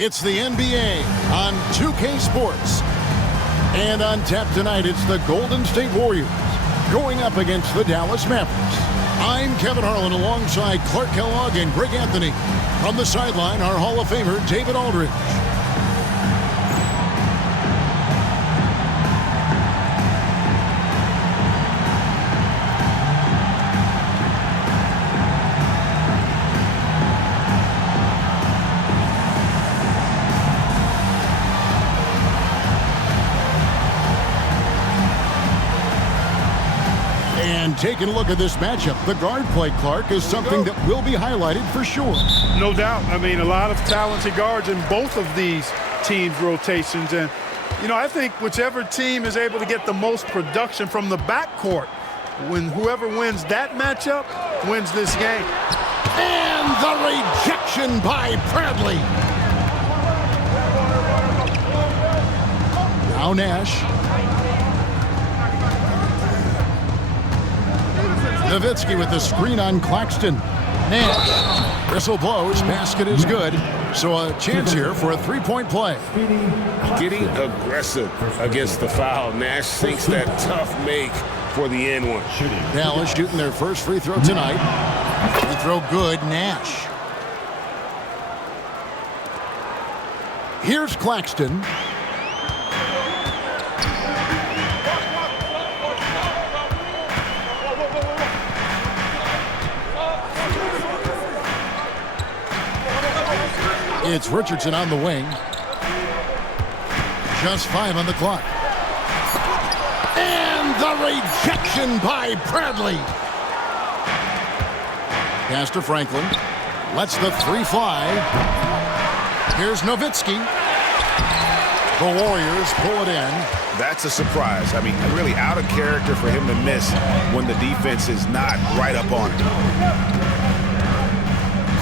It's the NBA on 2K Sports. And on tap tonight, it's the Golden State Warriors going up against the Dallas Mavericks. I'm Kevin Harlan alongside Clark Kellogg and Greg Anthony. From the sideline, our Hall of Famer, David Aldridge. Taking a look at this matchup, the guard play, Clark, is something that will be highlighted for sure. No doubt. I mean, a lot of talented guards in both of these teams' rotations. And, I think whichever team is able to get the most production from the backcourt, when whoever wins that matchup wins this game. And the rejection by Bradley. Now Nash. Nowitzki with the screen on Claxton. Nash. Whistle blows. Basket is good. So a chance here for a three-point play. Getting aggressive against the foul. Nash sinks that tough make for the end one. Dallas shooting their first free throw tonight. Free throw good. Nash. Here's Claxton. It's Richardson on the wing. Just 5 on the clock. And the rejection by Bradley. Pass to Franklin. Lets the three fly. Here's Nowitzki. The Warriors pull it in. That's a surprise. I mean, really out of character for him to miss when the defense is not right up on him.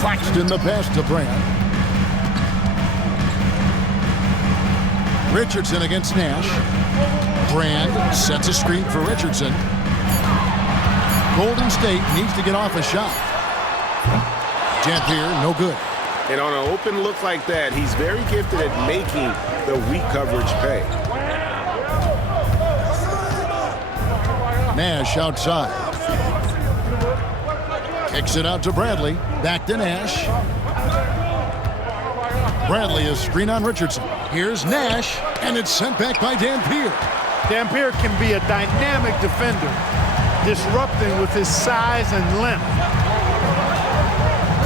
Claxton the pass to Brand. Richardson against Nash. Brand sets a screen for Richardson. Golden State needs to get off a shot. Dampier, no good. And on an open look like that, he's very gifted at making the weak coverage pay. Nash outside. Kicks it out to Bradley. Back to Nash. Bradley is screen on Richardson. Here's Nash, and it's sent back by Dampier. Dampier can be a dynamic defender, disrupting with his size and length.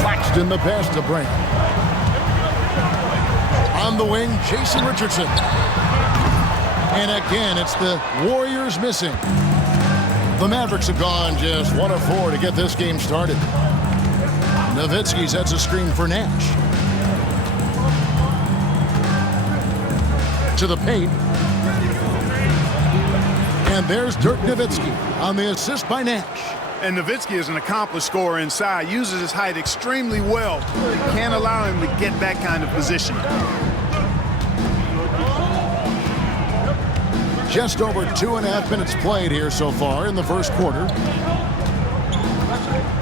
Claxton the pass to Brand. On the wing, Jason Richardson. And again, it's the Warriors missing. The Mavericks have gone just 1 of 4 to get this game started. Nowitzki sets a screen for Nash. To the paint. And there's Dirk Nowitzki on the assist by Nash. And Nowitzki is an accomplished scorer inside, uses his height extremely well. You can't allow him to get that kind of position. Just over 2.5 minutes played here so far in the first quarter.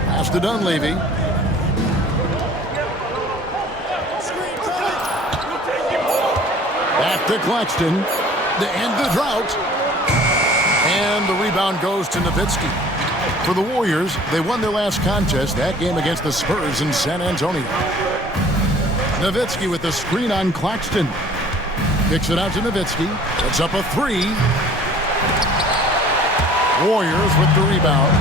Pass to Dunleavy. Back to Claxton to end the drought. And the rebound goes to Nowitzki. For the Warriors, they won their last contest, that game against the Spurs in San Antonio. Nowitzki with the screen on Claxton. Kicks it out to Nowitzki. It's up a three. Warriors with the rebound.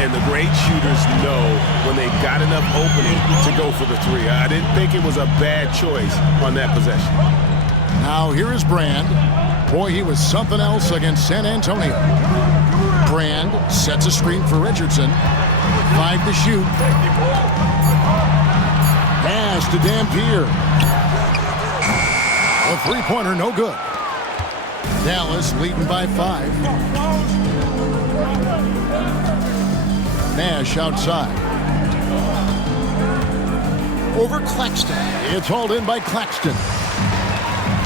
And the great shooters know when they've got enough opening to go for the three. I didn't think it was a bad choice on that possession. Now here is Brand. Boy, he was something else against San Antonio. Brand sets a screen for Richardson. 5 to shoot. Pass to Dampier. A three-pointer, no good. Dallas leading by 5. Nash outside. Over Claxton. It's hauled in by Claxton.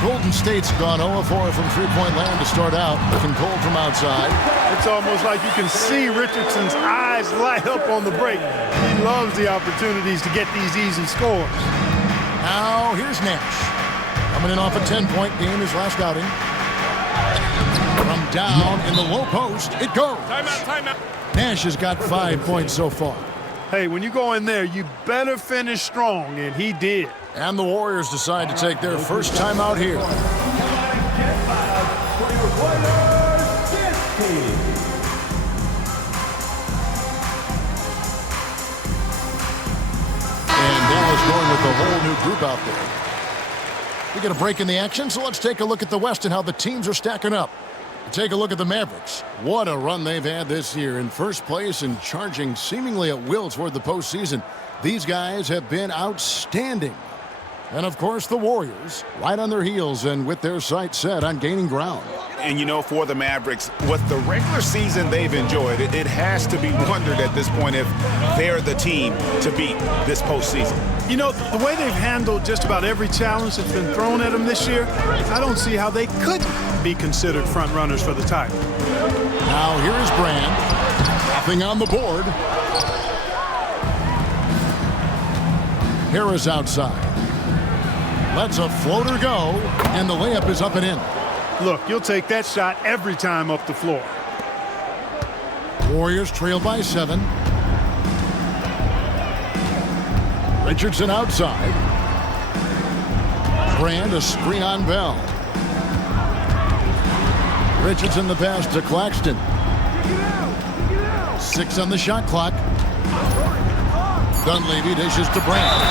Golden State's gone 0-4 from three-point land to start out. Looking cold from outside. It's almost like you can see Richardson's eyes light up on the break. He loves the opportunities to get these easy scores. Now here's Nash. Coming in off a 10-point game his last outing. From down in the low post, it goes. Timeout. Nash has got 5 points so far. Hey, when you go in there, you better finish strong, and he did. And the Warriors decide to take their first time out here. And Dallas going with the whole new group out there. We get a break in the action, so let's take a look at the West and how the teams are stacking up. Take a look at the Mavericks. What a run they've had this year, in first place and charging seemingly at will toward the postseason. These guys have been outstanding. And, of course, the Warriors, right on their heels and with their sights set on gaining ground. And, you know, for the Mavericks, what the regular season they've enjoyed, it has to be wondered at this point if they're the team to beat this postseason. You know, the way they've handled just about every challenge that's been thrown at them this year, I don't see how they couldn't be considered front runners for the title. Now here is Brand. Nothing on the board. Harris outside. Lets a floater go, and the layup is up and in. Look, you'll take that shot every time up the floor. Warriors trail by 7. Richardson outside. Brand a screen on Bell. Richardson the pass to Claxton. 6 on the shot clock. Dunleavy dishes to Brand.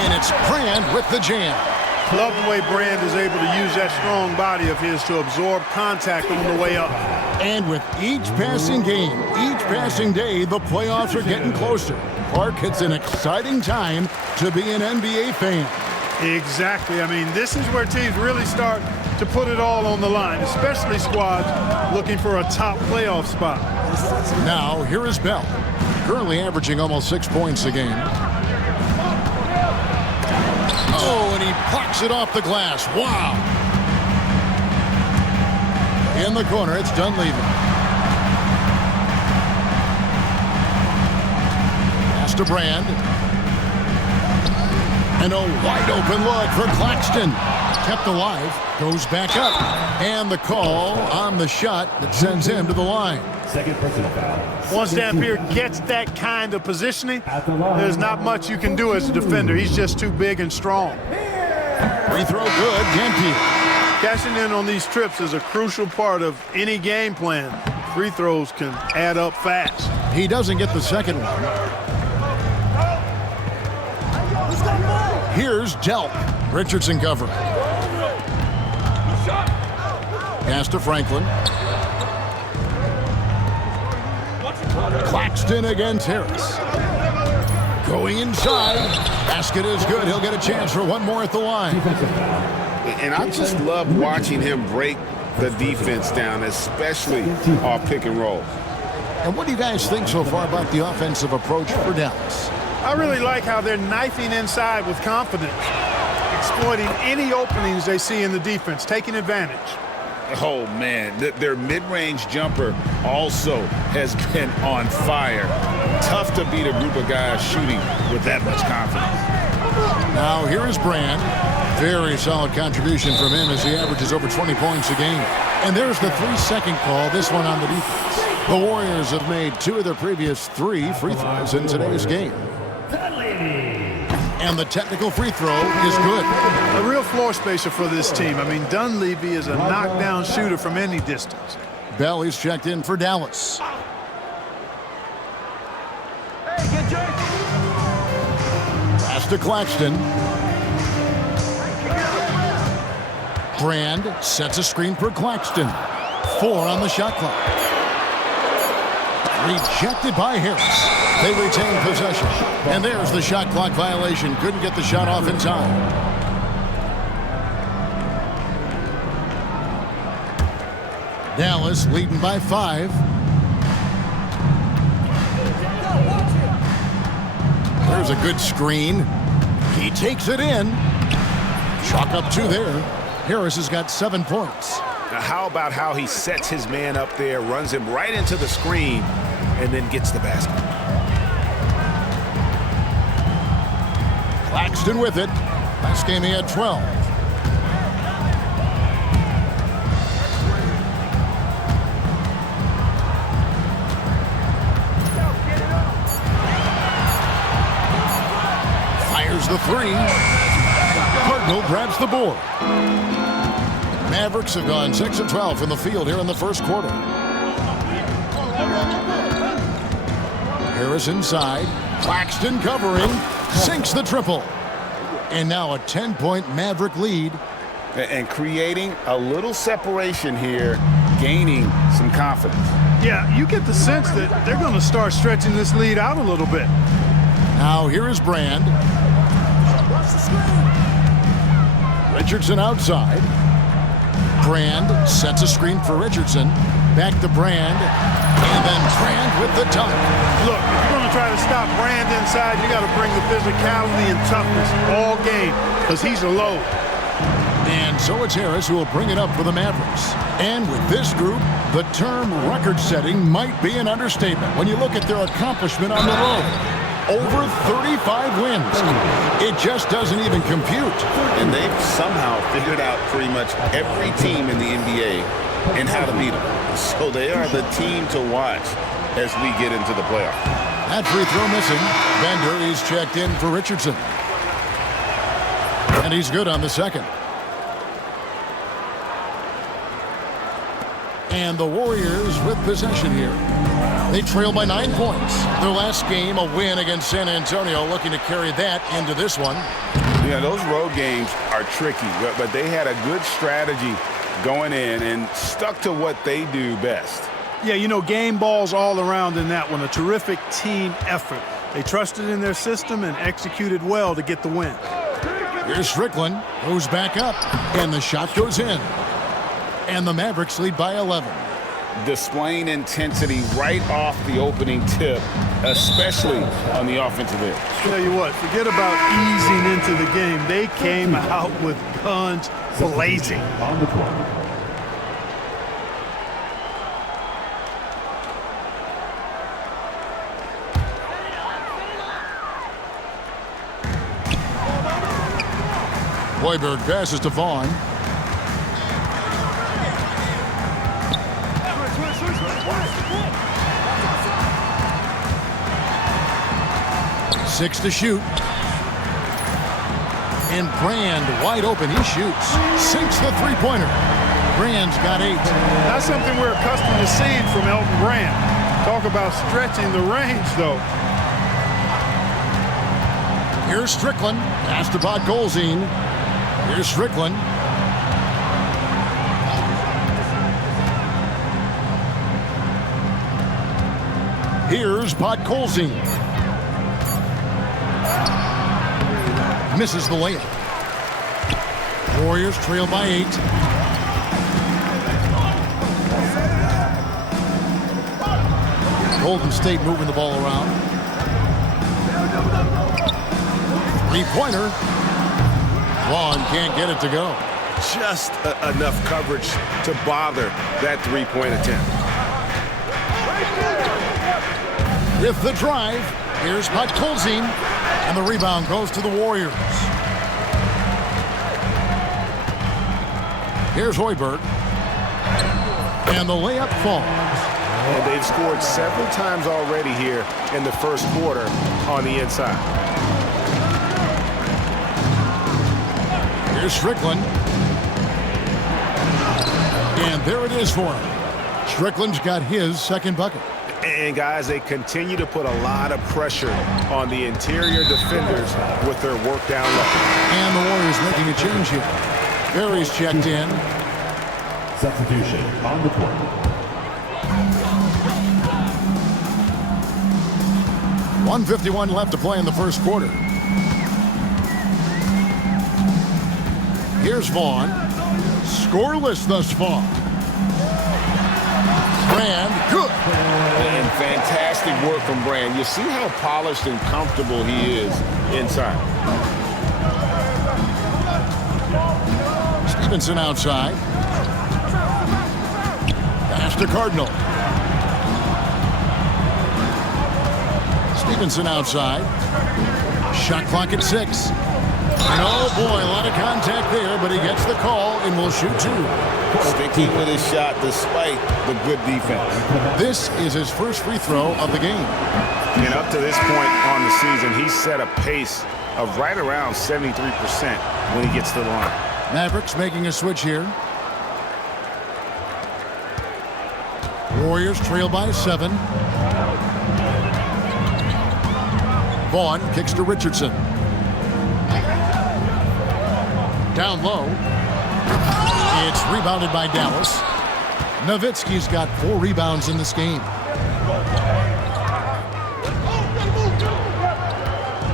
And it's Brand with the jam. Love the way Brand is able to use that strong body of his to absorb contact on the way up. And with each passing game, each passing day, the playoffs are getting closer. Clark, it's an exciting time to be an NBA fan. Exactly. I mean, this is where teams really start to put it all on the line, especially squads looking for a top playoff spot. Now, here is Bell, currently averaging almost 6 points a game. Oh, and he plucks it off the glass. Wow. In the corner, it's Dunleavy. Pass to Brand. And a wide open look for Claxton. Kept alive, goes back up. And the call on the shot that sends him to the line. Second personal foul. Once Dampier gets that kind of positioning, there's not much you can do as a defender. He's just too big and strong. Free throw good, Dampier. Cashing in on these trips is a crucial part of any game plan. Free throws can add up fast. He doesn't get the second one. Here's Delp. Richardson covering. Pass to Franklin. Claxton against Harris. Going inside. Basket is good. He'll get a chance for one more at the line. And I just love watching him break the defense down, especially off pick and roll. And what do you guys think so far about the offensive approach for Dallas? I really like how they're knifing inside with confidence, exploiting any openings they see in the defense, taking advantage. Oh, man, their mid-range jumper also has been on fire. Tough to beat a group of guys shooting with that much confidence. Now here is Brand. Very solid contribution from him as he averages over 20 points a game. And there's the 3-second call, this one on the defense. The Warriors have made 2 of their previous 3 free throws in today's game. And the technical free throw is good. A real floor spacer for this team. I mean, Dunleavy is a knockdown shooter from any distance. Bell is checked in for Dallas. Pass to Claxton. Brand sets a screen for Claxton. 4 on the shot clock. Rejected by Harris. They retain possession. And there's the shot clock violation. Couldn't get the shot off in time. Dallas leading by 5. There's a good screen. He takes it in. Chalk up 2 there. Harris has got 7 points. Now, how about how he sets his man up there, runs him right into the screen, and then gets the basket. Claxton with it. Last game he had 12. Fires the three. Cardinal grabs the board. Mavericks have gone 6 of 12 from the field here in the first quarter. Harris inside. Claxton covering. Sinks the triple. And now a 10-point Maverick lead. And creating a little separation here, gaining some confidence. Yeah, you get the sense that they're going to start stretching this lead out a little bit. Now here is Brand. Richardson outside. Brand sets a screen for Richardson. Back to Brand. And then Brand with the dunk. Look, if you're going to try to stop Brand inside, you got to bring the physicality and toughness all game because he's a load. And so it's Harris who will bring it up for the Mavericks. And with this group, the term record-setting might be an understatement when you look at their accomplishment on the road. Over 35 wins. It just doesn't even compute. And they've somehow figured out pretty much every team in the NBA and how to beat them. So they are the team to watch as we get into the playoffs. That free throw missing. Bender is checked in for Richardson. And he's good on the second. And the Warriors with possession here. They trail by 9 points. Their last game, a win against San Antonio, looking to carry that into this one. Yeah, those road games are tricky, but they had a good strategy going in and stuck to what they do best. Yeah, you know, game balls all around in that one. A terrific team effort. They trusted in their system and executed well to get the win. Here's Strickland, goes back up, and the shot goes in. And the Mavericks lead by 11. Displaying intensity right off the opening tip, especially on the offensive end. Tell you what, forget about easing into the game. They came out with guns blazing. On the court. Hoiberg passes to Vaughn. Six to shoot. And Brand wide open. He shoots. Sinks the three-pointer. Brand's got 8. That's something we're accustomed to seeing from Elton Brand. Talk about stretching the range, though. Here's Strickland. Pass to Podkolzin. Here's Strickland. Here's Podkolzin. Misses the layup. Warriors trail by 8. Golden State moving the ball around. Three-pointer. Vaughn can't get it to go. Just enough coverage to bother that three-point attempt. With the drive, here's Podkolzin. And the rebound goes to the Warriors. Here's Hoiberg. And the layup falls. And they've scored several times already here in the first quarter on the inside. Here's Strickland. And there it is for him. Strickland's got his second bucket. And, guys, they continue to put a lot of pressure on the interior defenders with their work down low. And the Warriors making a change here. Barry's checked in. Substitution on the court. .151 left to play in the first quarter. Here's Vaughn. Scoreless thus far. Brand, good. And fantastic work from Brand. You see how polished and comfortable he is inside. Stevenson outside. Pass to Cardinal. Stevenson outside. Shot clock at 6. Oh, boy, a lot of contact there, but he gets the call and will shoot two. Sticking with his shot despite the good defense. This is his first free throw of the game. And up to this point on the season, he's set a pace of right around 73% when he gets to the line. Mavericks making a switch here. Warriors trail by 7. Vaughn kicks to Richardson. Down low. It's rebounded by Dallas. Nowitzki's got 4 rebounds in this game.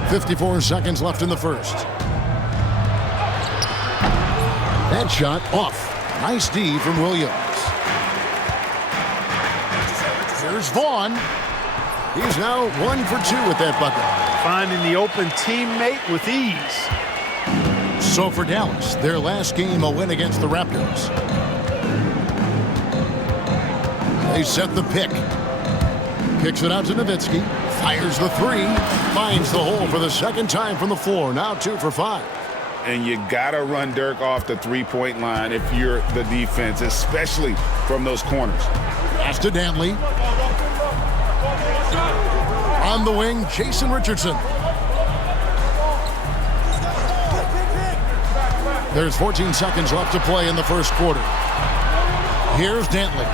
54 seconds left in the first. That shot off. Nice D from Williams. Here's Vaughn. He's now 1 for 2 with that bucket. Finding the open teammate with ease. So for Dallas, their last game a win against the Raptors. They set the pick. Kicks it out to Nowitzki. Fires the 3. Finds the hole for the second time from the floor. Now 2 for 5. And you gotta run Dirk off the three-point line if you're the defense, especially from those corners. Pass to Dantley. On the wing, Jason Richardson. There's 14 seconds left to play in the first quarter. Here's Dantley.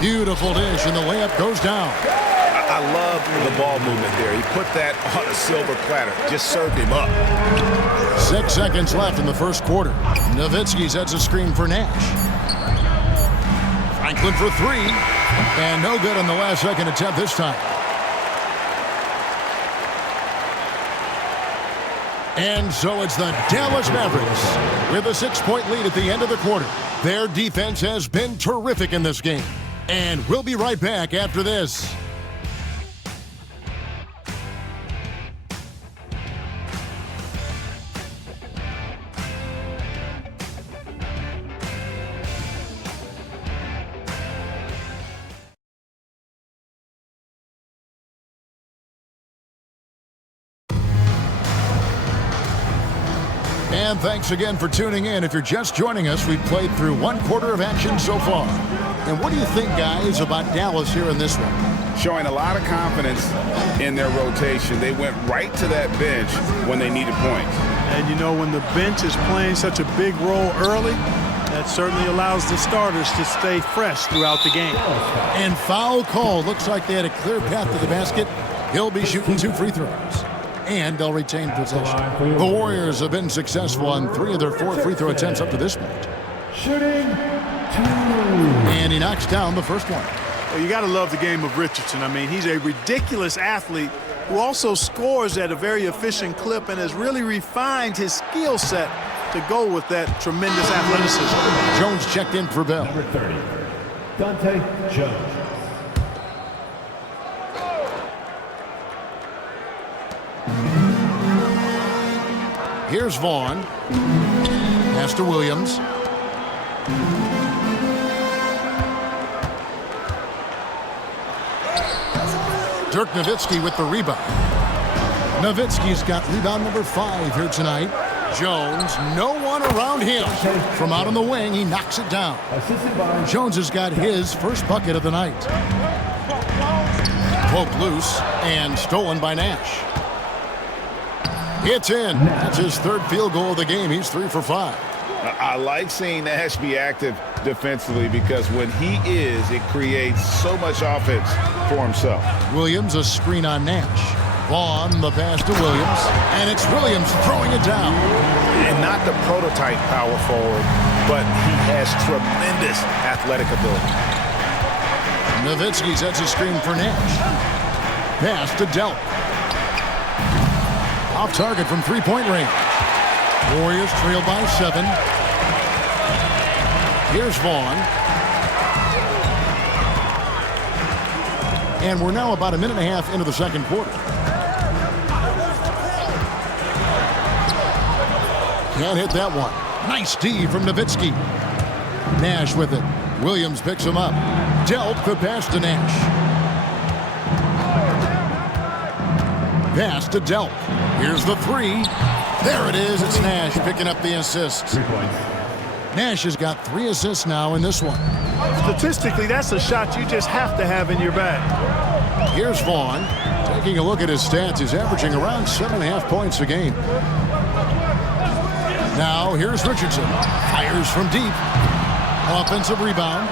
Beautiful dish, and the layup goes down. I love the ball movement there. He put that on a silver platter. Just served him up. 6 seconds left in the first quarter. Nowitzki sets a screen for Nash. Franklin for 3. And no good on the last second attempt this time. And so it's the Dallas Mavericks with a 6-point lead at the end of the quarter. Their defense has been terrific in this game. And we'll be right back after this. And thanks again for tuning in. If you're just joining us, we've played through 1 quarter of action so far. And what do you think, guys, about Dallas here in this one? Showing a lot of confidence in their rotation. They went right to that bench when they needed points. And you know, when the bench is playing such a big role early, that certainly allows the starters to stay fresh throughout the game. And foul call. Looks like they had a clear path to the basket. He'll be shooting 2 free throws. And they'll retain possession. The Warriors have been successful on 3 of their 4 free throw attempts up to this point. Shooting 2. And he knocks down the first one. Well, you got to love the game of Richardson. I mean, he's a ridiculous athlete who also scores at a very efficient clip and has really refined his skill set to go with that tremendous athleticism. Jones checked in for Bell. Number 30, Dante Jones. Here's Vaughn. Pass to Williams. Dirk Nowitzki with the rebound. Nowitzki's got rebound number 5 here tonight. Jones, no one around him. From out on the wing, he knocks it down. Jones has got his first bucket of the night. Poked loose and stolen by Nash. It's in. That's his 3rd field goal of the game. He's 3 for 5. I like seeing Nash be active defensively because when he is, it creates so much offense for himself. Williams, a screen on Nash. Vaughn, the pass to Williams. And it's Williams throwing it down. And not the prototype power forward, but he has tremendous athletic ability. Nowitzki sets a screen for Nash. Pass to Delp. Off target from 3-point range. Warriors trail by 7. Here's Vaughn. And we're now about a minute and a half into the second quarter. Can't hit that one. Nice D from Nowitzki. Nash with it. Williams picks him up. Delp the pass to Nash. Pass to Delp. Here's the three. There it is. It's Nash picking up the assist. 3 points. Nash has got 3 assists now in this one. Statistically, that's a shot you just have to have in your bag. Here's Vaughn. Taking a look at his stats, he's averaging around 7.5 points a game. Now, here's Richardson. Fires from deep. Offensive rebound.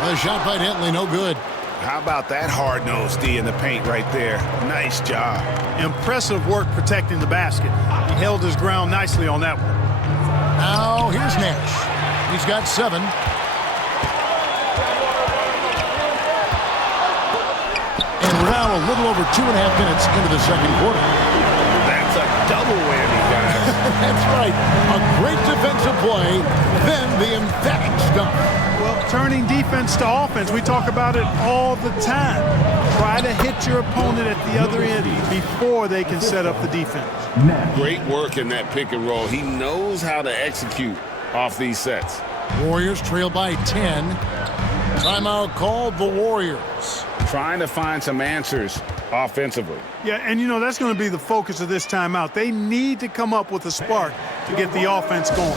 The shot by Dentley, no good. How about that hard-nosed D in the paint right there? Nice job. Impressive work protecting the basket. He held his ground nicely on that one. Now, here's Nash. He's got 7. And we're now a little over 2.5 minutes into the second quarter. That's a double whammy, guys. That's right. A great defensive play, then the emphatic stuff. Well, turning defense to offense, we talk about it all the time. Try to hit your opponent at the other end before they can set up the defense. Great work in that pick and roll. He knows how to execute off these sets. Warriors trail by 10. Timeout called the Warriors. Trying to find some answers offensively. Yeah, and you know, that's going to be the focus of this timeout. They need to come up with a spark to get the offense going.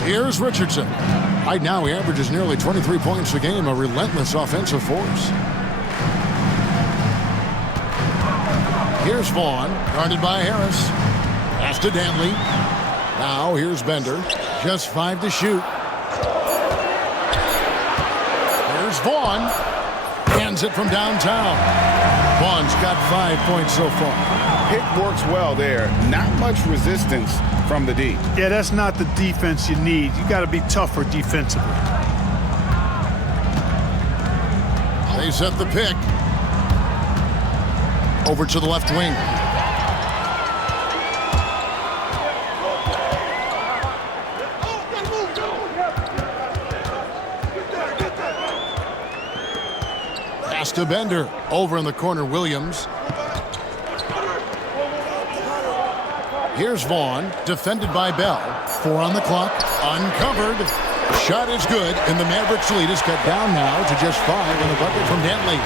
Here's Richardson. Right now, he averages nearly 23 points a game, a relentless offensive force. Here's Vaughn, guarded by Harris. Pass to Dantley. Now, here's Bender. Just 5 to shoot. Here's Vaughn. Hands it from downtown. Vaughn's got 5 points so far. Pick works well there. Not much resistance from the D. Yeah, that's not the defense you need. You got to be tougher defensively. They set the pick. Over to the left wing. Pass to Bender. Over in the corner, Williams. Here's Vaughn, defended by Bell. 4 on the clock, uncovered. Shot is good, and the Mavericks lead is cut down now to just 5 in the bucket from Dantley.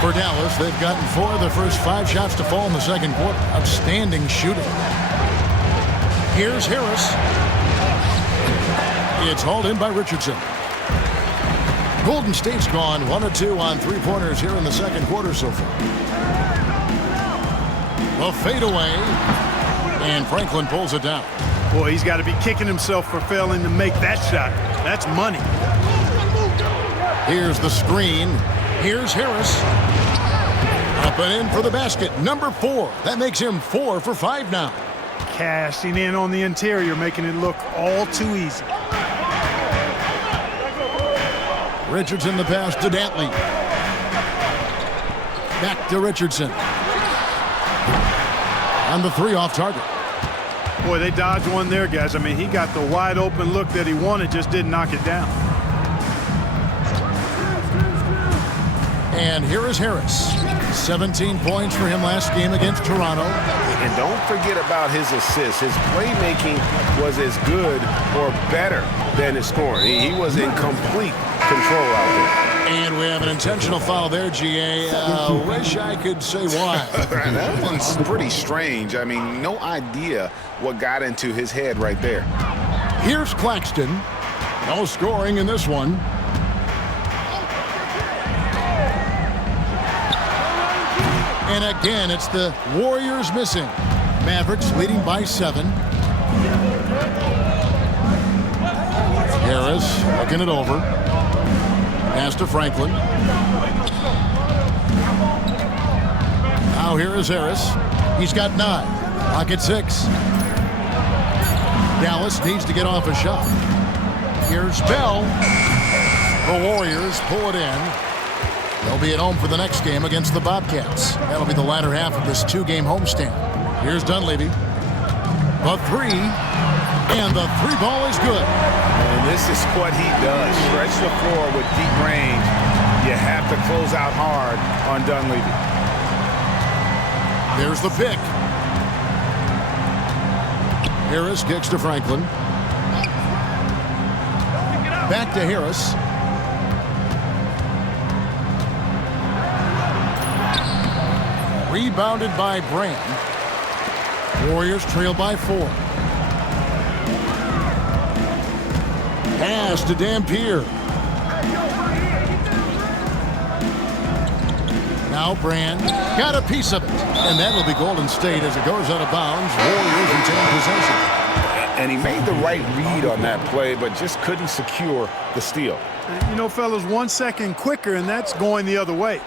For Dallas, they've gotten 4 of the first 5 shots to fall in the second quarter. Outstanding shooting. Here's Harris. It's hauled in by Richardson. Golden State's gone 1 of 2 on 3-pointers here in the second quarter so far. A fadeaway, and Franklin pulls it down. Boy, he's got to be kicking himself for failing to make that shot. That's money. Here's the screen. Here's Harris. Up and in for the basket. Number 4. That makes him 4 for 5 now. Cashing in on the interior, making it look all too easy. Richardson the pass to Dantley. Back to Richardson. On the 3 off target. Boy, they dodged one there, guys. I mean, he got the wide open look that he wanted, just didn't knock it down. And here is Harris. 17 points for him last game against Toronto. And don't forget about his assists. His playmaking was as good or better than his scoring. He was in complete control out there. And we have an intentional foul there, GA. Wish I could say why. That one's pretty strange. I mean, no idea what got into his head right there. Here's Claxton. No scoring in this one. And again, it's the Warriors missing. Mavericks leading by 7. Harris looking it over. Pass to Franklin. Now here is Harris. He's got 9. Pocket 6. Dallas needs to get off a shot. Here's Bell. The Warriors pull it in. They'll be at home for the next game against the Bobcats. That'll be the latter half of this two-game homestand. Here's Dunleavy. The three. And the three ball is good. And this is what he does. Stretch the floor with deep range. You have to close out hard on Dunleavy. There's the pick. Harris kicks to Franklin. Back to Harris. Rebounded by Brand. Warriors trail by 4. Pass to Dampier. Now Brand got a piece of it. And that'll be Golden State as it goes out of bounds. Warriors retain possession. And he made the right read on that play, but just couldn't secure the steal. You know, fellas, 1 second quicker, and that's going the other way.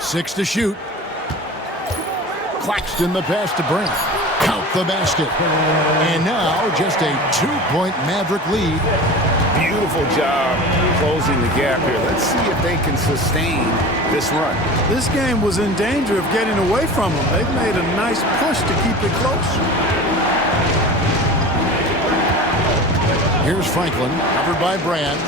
6 to shoot. Claxton the pass to Brand. Count the basket. And now just a 2-point Maverick lead. Beautiful job closing the gap here. Let's see if they can sustain this run. This game was in danger of getting away from them. They've made a nice push to keep it close. Here's Franklin, covered by Brand.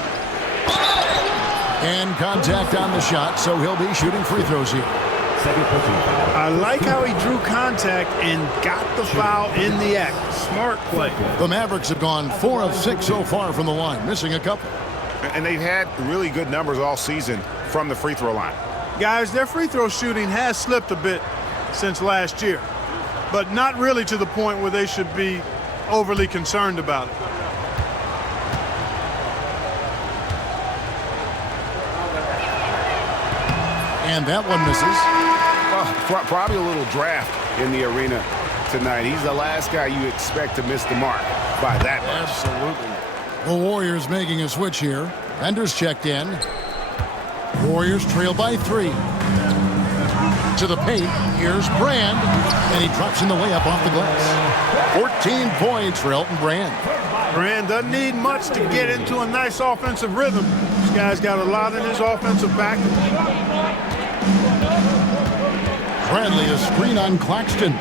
And contact on the shot, so he'll be shooting free throws here. I like how he drew contact and got the foul in the act. Smart play. The Mavericks have gone 4 of 6 so far from the line, missing a couple. And they've had really good numbers all season from the free throw line. Guys, their free throw shooting has slipped a bit since last year, but not really to the point where they should be overly concerned about it. And that one misses. Probably a little draft in the arena tonight. He's the last guy you expect to miss the mark by that much. Absolutely. The Warriors making a switch here. Bender's checked in. Warriors trail by 3. To the paint. Here's Brand. And he drops in the layup off the glass. 14 points for Elton Brand. Brand doesn't need much to get into a nice offensive rhythm. This guy's got a lot in his offensive package. Bradley, a screen on Claxton.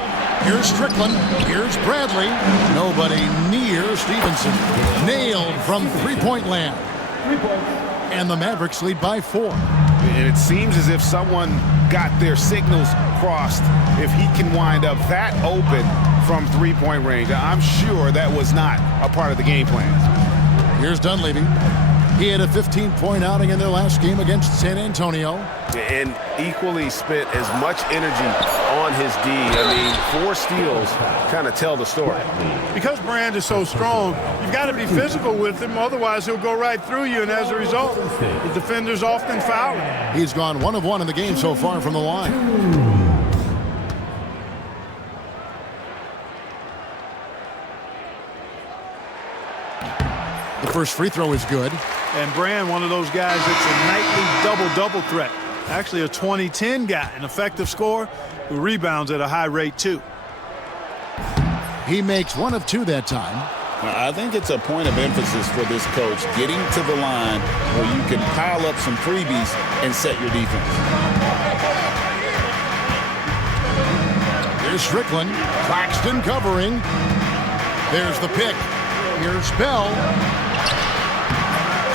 Here's Strickland. Here's Bradley. Nobody near Stevenson. Nailed from three-point land. And the Mavericks lead by 4. And it seems as if someone got their signals crossed if he can wind up that open from three-point range. I'm sure that was not a part of the game plan. Here's Dunleavy. He had a 15-point outing in their last game against San Antonio. And equally spent as much energy on his D. I mean, 4 steals kind of tell the story. Because Brand is so strong, you've got to be physical with him, otherwise he'll go right through you, and as a result, the defenders often foul him. He's gone 1 of 1 in the game so far from the line. The first free throw is good. And Brand, one of those guys that's a nightly double-double threat. Actually a 20-10 guy, an effective scorer who rebounds at a high rate too. He makes 1 of 2 that time. I think it's a point of emphasis for this coach, getting to the line where you can pile up some freebies and set your defense. Here's Strickland. Claxton covering. There's the pick. Here's Bell.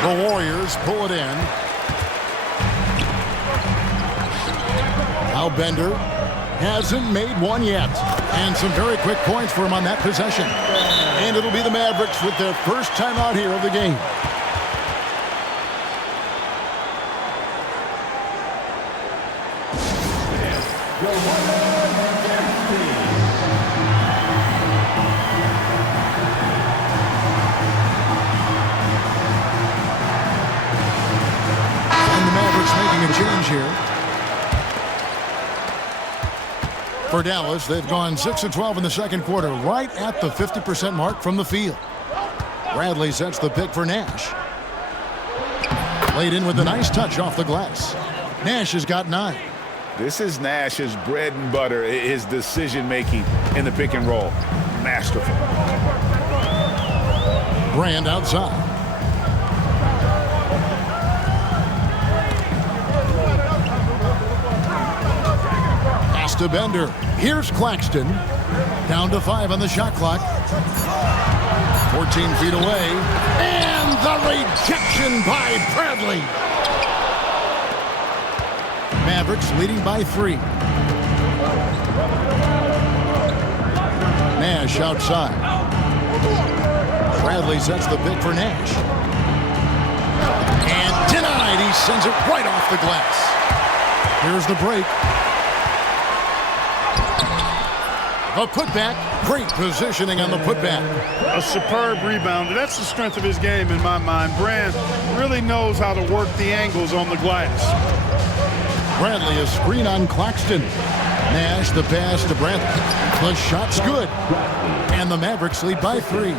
The Warriors pull it in. Now Bender hasn't made one yet. And some very quick points for him on that possession. And it'll be the Mavericks with their first time out here of the game. Making a change here. For Dallas, they've gone 6 of 12 in the second quarter, right at the 50% mark from the field. Bradley sets the pick for Nash. Laid in with a nice touch off the glass. Nash has got 9. This is Nash's bread and butter, his decision-making in the pick and roll. Masterful. Brand outside. Pass to Bender. Here's Claxton. Down to 5 on the shot clock. 14 feet away. And the rejection by Bradley. Mavericks leading by 3. Nash outside. Bradley sets the pick for Nash. And denied. He sends it right off the glass. Here's the break. A putback. Great positioning on the putback. A superb rebounder. That's the strength of his game in my mind. Brand really knows how to work the angles on the glass. Bradley, a screen on Claxton. Nash, the pass to Bradley. The shot's good. And the Mavericks lead by 3.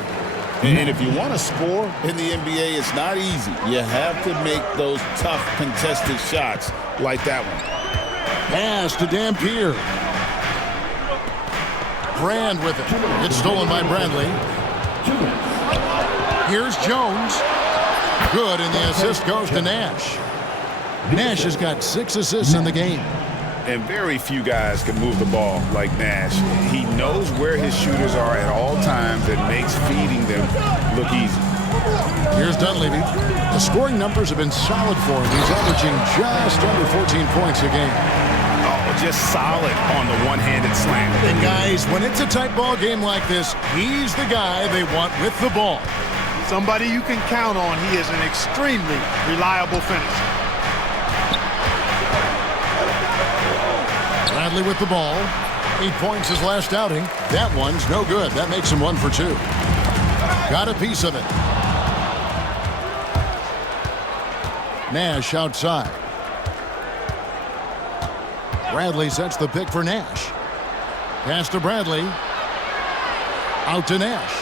And if you want to score in the NBA, it's not easy. You have to make those tough contested shots like that one. Pass to Dampier. Brand with it. It's stolen by Bradley. Here's Jones. Good, and the assist goes to Nash. Nash has got 6 assists in the game. And very few guys can move the ball like Nash. He knows where his shooters are at all times and makes feeding them look easy. Here's Dunleavy. The scoring numbers have been solid for him. He's averaging just under 14 points a game. Oh, just solid on the one-handed slam. And guys, when it's a tight ball game like this, he's the guy they want with the ball. Somebody you can count on. He is an extremely reliable finisher. Bradley with the ball. 8 points his last outing. That one's no good. That makes him 1 for 2. Got a piece of it. Nash outside. Bradley sets the pick for Nash. Pass to Bradley. Out to Nash.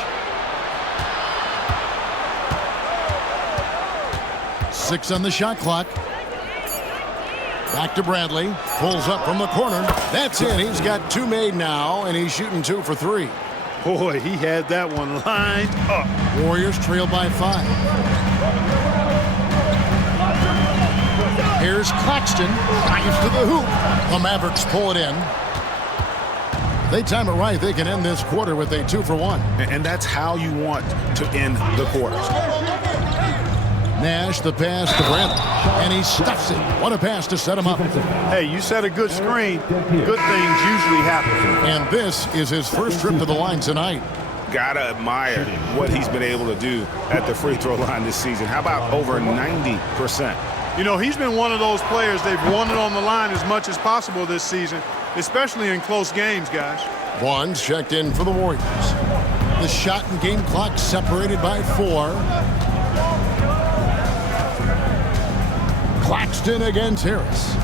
6 on the shot clock. Back to Bradley. Pulls up from the corner. That's it. He's got 2 made now, and he's shooting 2 for 3. Boy, he had that one lined up. Warriors trail by 5. Here's Claxton. Drives to the hoop. The Mavericks pull it in. They time it right. They can end this quarter with a 2 for 1. And that's how you want to end the quarters. Nash, the pass to Bradley, and he stuffs it. What a pass to set him up. Hey, you set a good screen. Good things usually happen. And this is his first trip to the line tonight. Gotta admire what he's been able to do at the free throw line this season. How about over 90%? You know, he's been one of those players they've wanted on the line as much as possible this season, especially in close games, guys. One's checked in for the Warriors. The shot and game clock separated by 4. Claxton against Harris.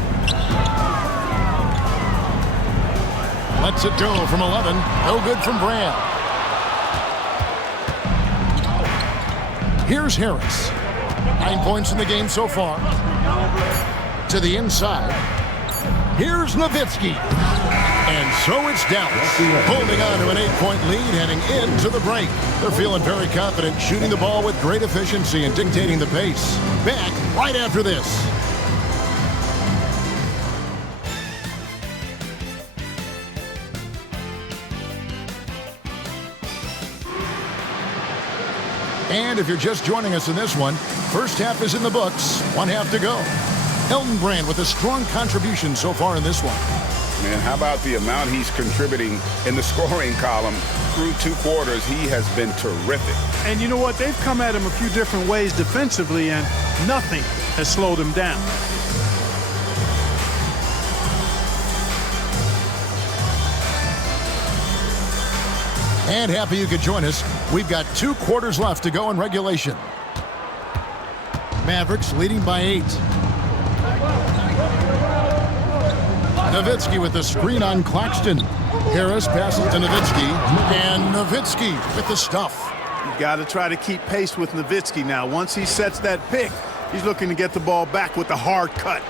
Lets it go from 11. No good from Brand. Here's Harris. 9 points in the game so far. To the inside. Here's Nowitzki. And so it's Dallas, holding on to an 8-point lead heading into the break. They're feeling very confident, shooting the ball with great efficiency and dictating the pace. Back right after this. And if you're just joining us in this one, first half is in the books, 1 half to go. Elton Brand with a strong contribution so far in this one. Man, how about the amount he's contributing in the scoring column through 2 quarters? He has been terrific. And you know what? They've come at him a few different ways defensively, and nothing has slowed him down. And happy you could join us. We've got 2 quarters left to go in regulation. Mavericks leading by 8. Nowitzki with the screen on Claxton. Harris passes to Nowitzki. And Nowitzki with the stuff. You've got to try to keep pace with Nowitzki now. Once he sets that pick, he's looking to get the ball back with the hard cut.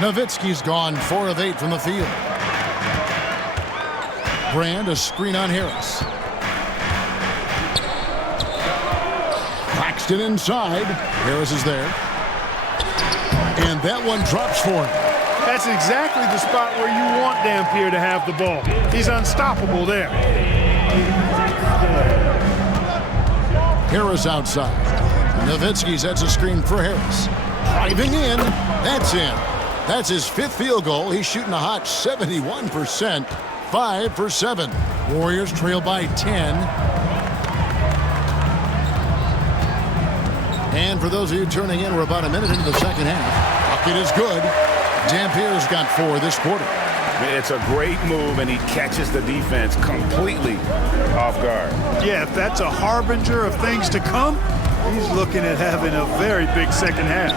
Nowitzki's gone 4 of 8 from the field. Brand, a screen on Harris. Claxton inside. Harris is there. And that one drops for him. That's exactly the spot where you want Dampier to have the ball. He's unstoppable there. Harris outside. Nowitzki sets a screen for Harris. Driving in. That's in. That's his 5th field goal. He's shooting a hot 71%. 5 for 7. Warriors trail by 10. And for those of you turning in, we're about a minute into the second half. Bucket is good. Dampier's got 4 this quarter. It's a great move, and he catches the defense completely off guard. Yeah, if that's a harbinger of things to come, he's looking at having a very big second half.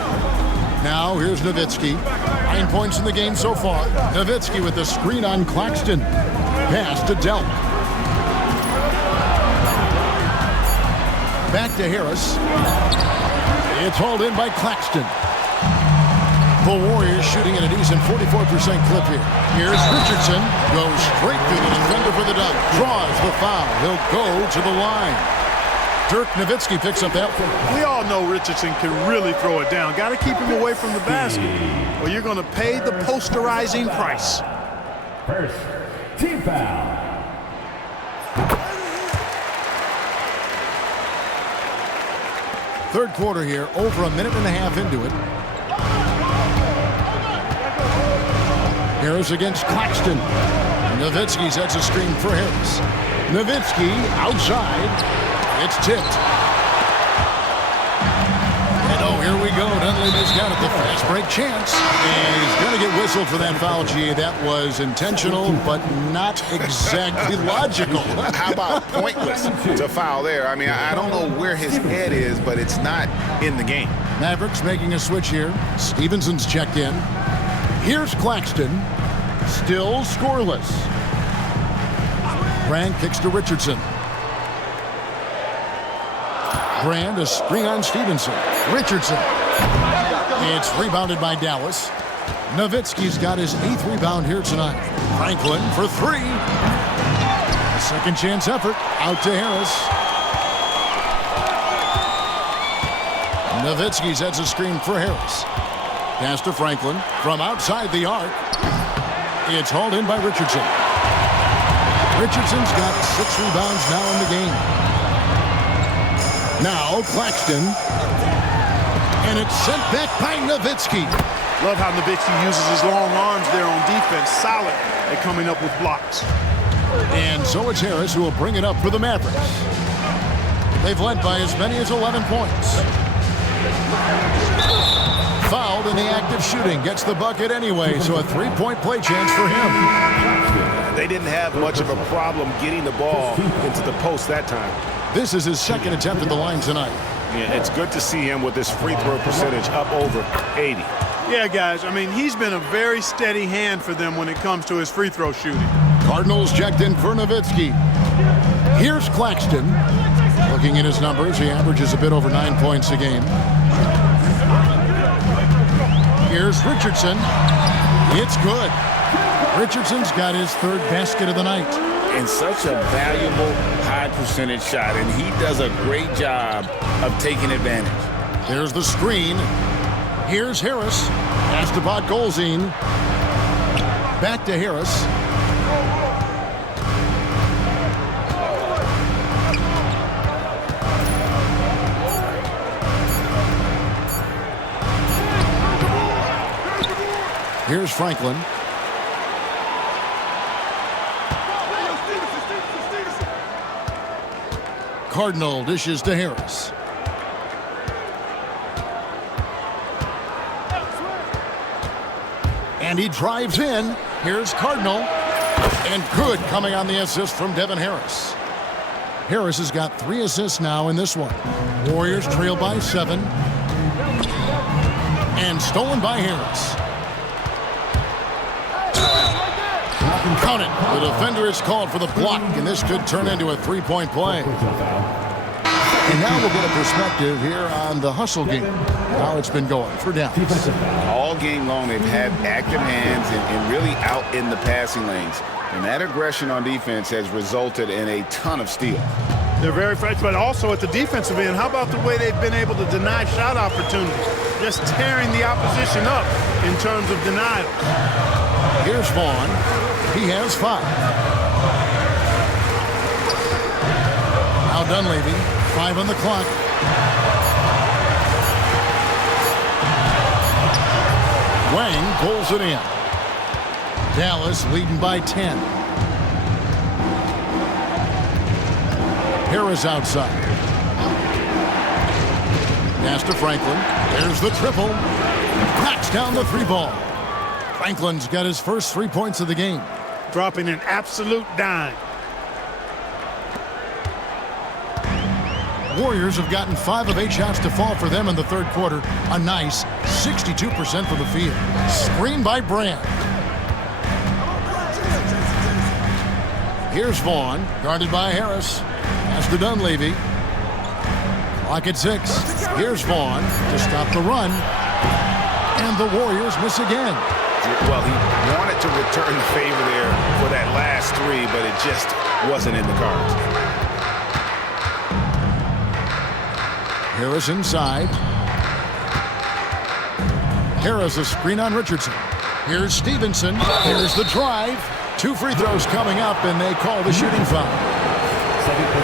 Now here's Nowitzki. 9 points in the game so far. Nowitzki with the screen on Claxton. Pass to Dell. Back to Harris. It's hauled in by Claxton. The Warriors shooting at a decent 44% clip here. Here's Richardson. Goes straight through the defender for the dunk. Draws the foul. He'll go to the line. Dirk Nowitzki picks up that one. We all know Richardson can really throw it down. Got to keep him away from the basket, or you're going to pay the posterizing price. First, team foul. Third quarter here, over a minute and a half into it. Harris against Claxton. Nowitzki sets a screen for Harris. Nowitzki outside. It's tipped. And oh, here we go. Dunleavy's got it. The fast break chance. And he's going to get whistled for that foul, G. That was intentional, but not exactly logical. How about pointless to foul there? I mean, I don't know where his head is, but it's not in the game. Mavericks making a switch here. Stevenson's checked in. Here's Claxton. Still scoreless. Grant kicks to Richardson. Grant, a screen on Stevenson. Richardson. It's rebounded by Dallas. Nowitzki's got his 8th rebound here tonight. Franklin for 3. A second chance effort. Out to Harris. Nowitzki sets a screen for Harris. Pass to Franklin from outside the arc. It's hauled in by Richardson. Richardson's got 6 rebounds now in the game. Now Claxton. And it's sent back by Nowitzki. Love how Nowitzki uses his long arms there on defense. Solid at coming up with blocks. And so it's Harris who will bring it up for the Mavericks. They've led by as many as 11 points. Fouled in the act of shooting. Gets the bucket anyway, so a 3-point play chance for him. They didn't have much of a problem getting the ball into the post that time. This is his 2nd attempt at the line tonight. Yeah, it's good to see him with his free throw percentage up over 80. Yeah, guys, I mean, he's been a very steady hand for them when it comes to his free throw shooting. Cardinals checked in for Nowitzki. Here's Claxton. Looking at his numbers, he averages a bit over 9 points a game. Here's Richardson. It's good. Richardson's got his 3rd basket of the night. And such a valuable high percentage shot, and he does a great job of taking advantage. There's the screen. Here's Harris. Pass to Golzine. Back to Harris. Here's Franklin. Cardinal dishes to Harris. And he drives in. Here's Cardinal. And good coming on the assist from Devin Harris. Harris has got 3 assists now in this one. Warriors trail by 7. And stolen by Harris. Count it. The defender is called for the block, and this could turn into a 3-point play. And now we'll get a perspective here on the hustle game, how it's been going for Dallas. All game long, they've had active hands and really out in the passing lanes. And that aggression on defense has resulted in a ton of steals. They're very fresh, but also at the defensive end, how about the way they've been able to deny shot opportunities? just tearing the opposition up in terms of denials. Here's Vaughn. He has 5. Now Dunleavy, 5 on the clock. Wang pulls it in. Dallas leading by 10. Harris outside. Pass to Franklin. There's the triple. Knocks down the 3 ball. Franklin's got his first 3 points of the game. Dropping an absolute dime. Warriors have gotten 5 of 8 shots to fall for them in the third quarter. A nice 62% from the field. Screen by Brand. Here's Vaughn, guarded by Harris. Pass to Dunleavy. Clock at 6. Here's Vaughn to stop the run. And the Warriors miss again. Well, he wanted to return the favor there for that last 3, but it just wasn't in the cards. Harris inside. Harris a screen on Richardson. Here's Stevenson. Here's the drive. 2 free throws coming up, and they call the shooting foul.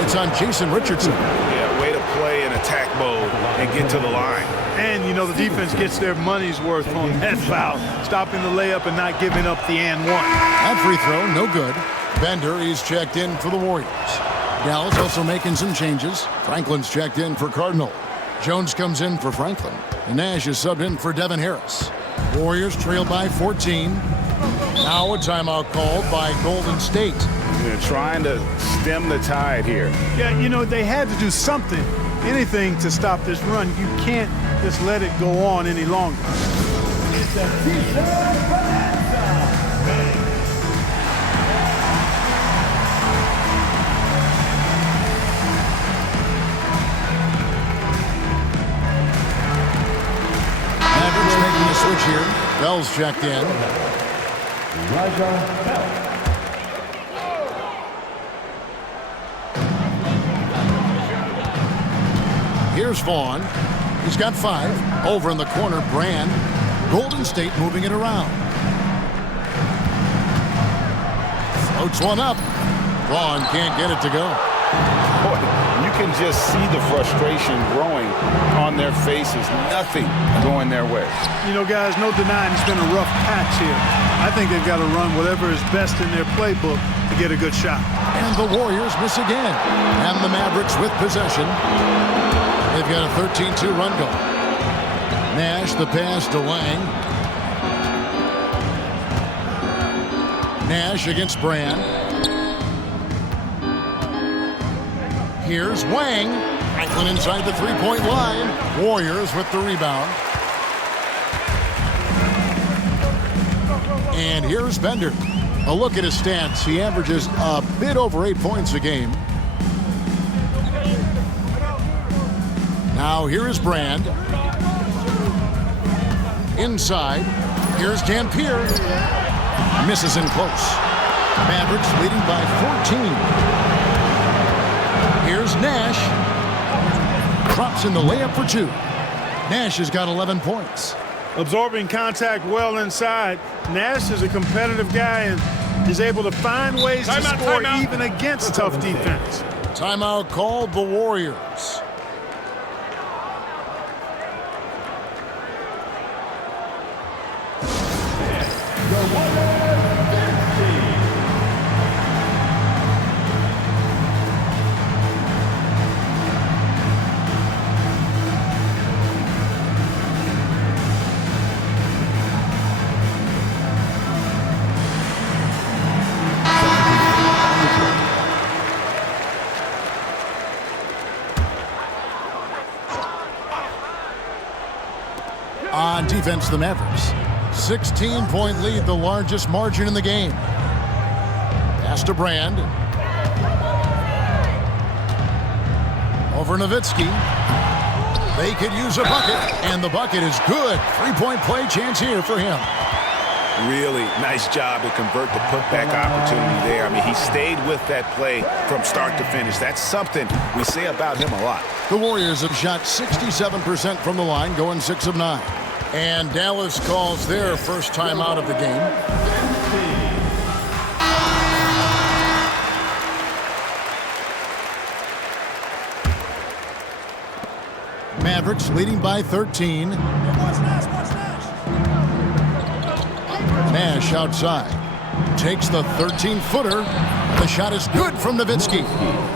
It's on Jason Richardson. Yeah, way to play in attack mode and get to the line. And, you know, the defense gets their money's worth on that foul, stopping the layup and not giving up the and 1. That free throw, no good. Bender is checked in for the Warriors. Dallas also making some changes. Franklin's checked in for Cardinal. Jones comes in for Franklin. And Nash is subbed in for Devin Harris. Warriors trail by 14. Now a timeout called by Golden State. They're trying to stem the tide here. Yeah, you know, they had to do something, anything to stop this run. You can't just let it go on any longer. It's a T-shirt bonanza. Mavericks making a switch here. Bell's checked in. Here's Vaughn. He's got 5. Over in the corner, Brand. Golden State moving it around. Floats one up. Vaughn can't get it to go. Boy, you can just see the frustration growing on their faces. Nothing going their way. You know, guys, no denying it's been a rough patch here. I think they've got to run whatever is best in their playbook to get a good shot. And the Warriors miss again. And the Mavericks with possession. They've got a 13-2 run going. Nash, the pass to Lang. Nash against Brand. Here's Wang. Franklin inside the 3-point line. Warriors with the rebound. And here's Bender. A look at his stats. He averages a bit over 8 points a game. Now here is Brand. Inside. Here's Dampier. Misses in close. Mavericks leading by 14. Here's Nash. Drops in the layup for 2. Nash has got 11 points. Absorbing contact well inside. Nash is a competitive guy and is able to find ways to score even against tough defense. Timeout called the Warriors. On defense, the Mavericks. 16-point lead, the largest margin in the game. Pass to Brand. Over Nowitzki. They could use a bucket, and the bucket is good. 3-point play chance here for him. Really nice job to convert the putback opportunity there. I mean, he stayed with that play from start to finish. That's something we say about him a lot. The Warriors have shot 67% from the line, going 6 of 9. And Dallas calls their first time out of the game. Mavericks leading by 13. Nash outside. Takes the 13-footer. The shot is good from Nowitzki.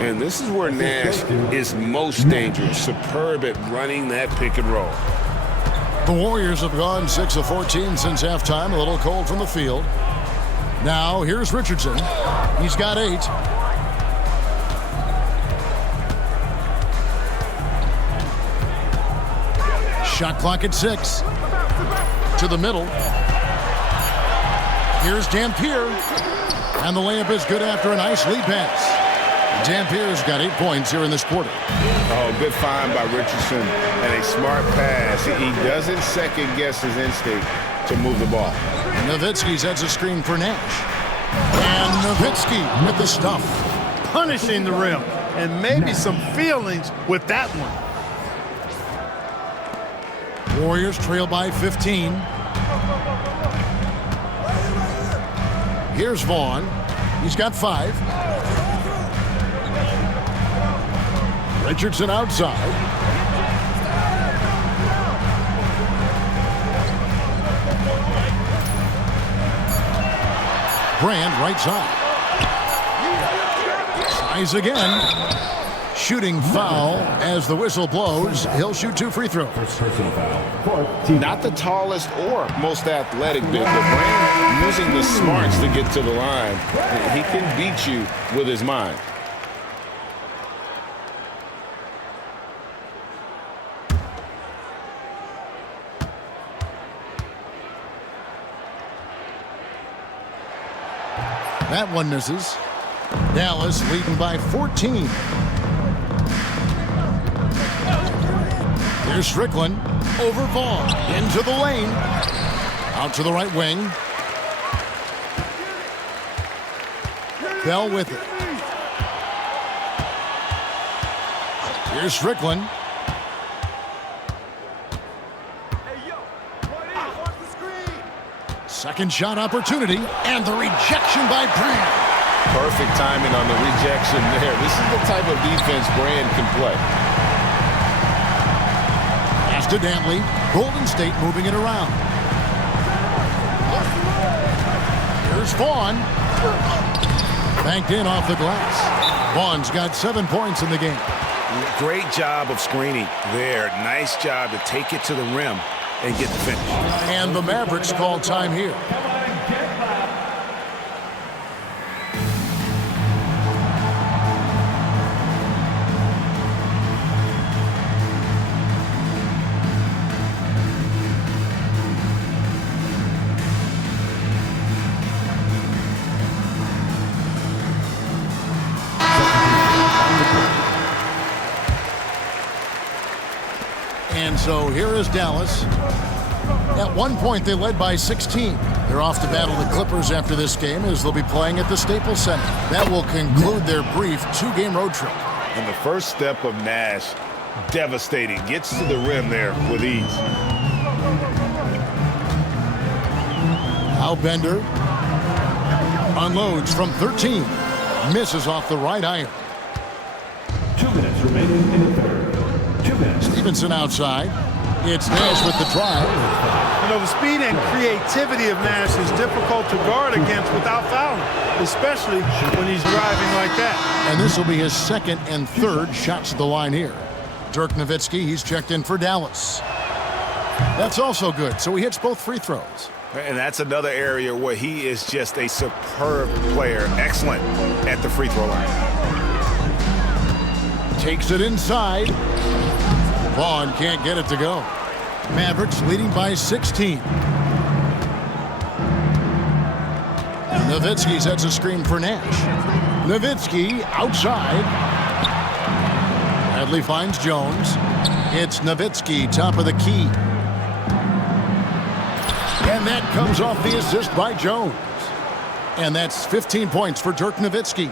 And this is where Nash is most dangerous. Superb at running that pick and roll. The Warriors have gone 6 of 14 since halftime. A little cold from the field. Now here's Richardson. He's got 8. Shot clock at 6. To the middle. Here's Dampier. And the layup is good after a nice lead pass. Dampier's got 8 points here in this quarter. Oh, good find by Richardson and a smart pass. He doesn't second guess his instinct to move the ball. Nowitzki sets a screen for Nash. And Nowitzki with the stuff. Punishing the rim. And maybe some feelings with that one. Warriors trail by 15. Here's Vaughn. He's got 5. Richardson outside. Brand right side. Size again. Shooting foul as the whistle blows. He'll shoot 2 free throws. Not the tallest or most athletic bit, but Brand using the smarts to get to the line. He can beat you with his mind. That one misses. Dallas leading by 14. Here's Strickland over Vaughn into the lane. Out to the right wing. Bell with it. Here's Strickland. Second shot opportunity, and the rejection by Brand. Perfect timing on the rejection there. This is the type of defense Brand can play. Pass to Dantley. Golden State moving it around. Here's Vaughn. Banked in off the glass. Vaughn's got 7 points in the game. Great job of screening there. Nice job to take it to the rim and get the finish. And the Mavericks call time here. And so here is Dallas. At one point, they led by 16. They're off to battle the Clippers after this game as they'll be playing at the Staples Center. That will conclude their brief 2-game road trip. And the first step of Nash, devastating. Gets to the rim there with ease. Now Bender unloads from 13. Misses off the right iron. 2 minutes remaining in the third. 2 minutes. Stevenson outside. It's Nash with the drive. You know, the speed and creativity of Nash is difficult to guard against without fouling, especially when he's driving like that. And this will be his second and third shots at the line here. Dirk Nowitzki, he's checked in for Dallas. That's also good, so he hits both free throws. And that's another area where he is just a superb player. Excellent at the free throw line. Takes it inside. Vaughn can't get it to go. Mavericks leading by 16. Nowitzki sets a screen for Nash. Nowitzki outside. Bradley finds Jones. It's Nowitzki, top of the key. And that comes off the assist by Jones. And that's 15 points for Dirk Nowitzki.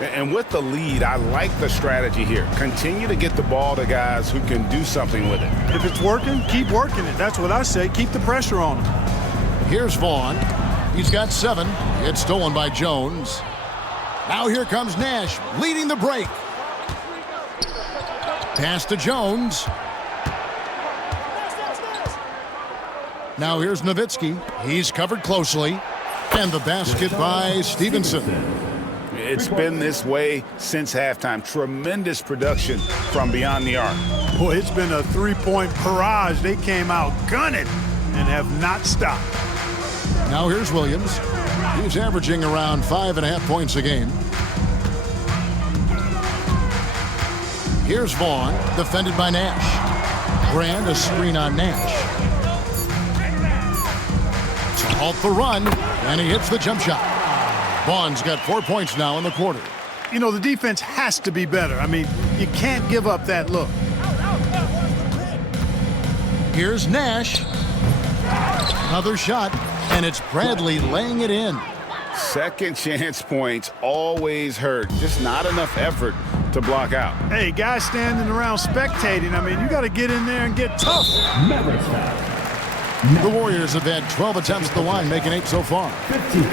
And with the lead, I like the strategy here. Continue to get the ball to guys who can do something with it. If it's working, keep working it. That's what I say. Keep the pressure on him. Here's Vaughn. He's got 7. It's stolen by Jones. Now here comes Nash, leading the break. Pass to Jones. Now here's Nowitzki. He's covered closely. And the basket by Stevenson. It's been this way since halftime. Tremendous production from beyond the arc. Boy, it's been a three-point barrage. They came out gunning and have not stopped. Now here's Williams. He's averaging around 5.5 points a game. Here's Vaughn, defended by Nash. Grant, a screen on Nash. To halt the run, and he hits the jump shot. Vaughn's got 4 points now in the quarter. You know, the defense has to be better. I mean, you can't give up that look. Here's Nash. Another shot, and it's Bradley laying it in. Second chance points always hurt. Just not enough effort to block out. Hey, guys standing around spectating, I mean, you got to get in there and get tough. The Warriors have had 12 attempts at the line, making 8 so far.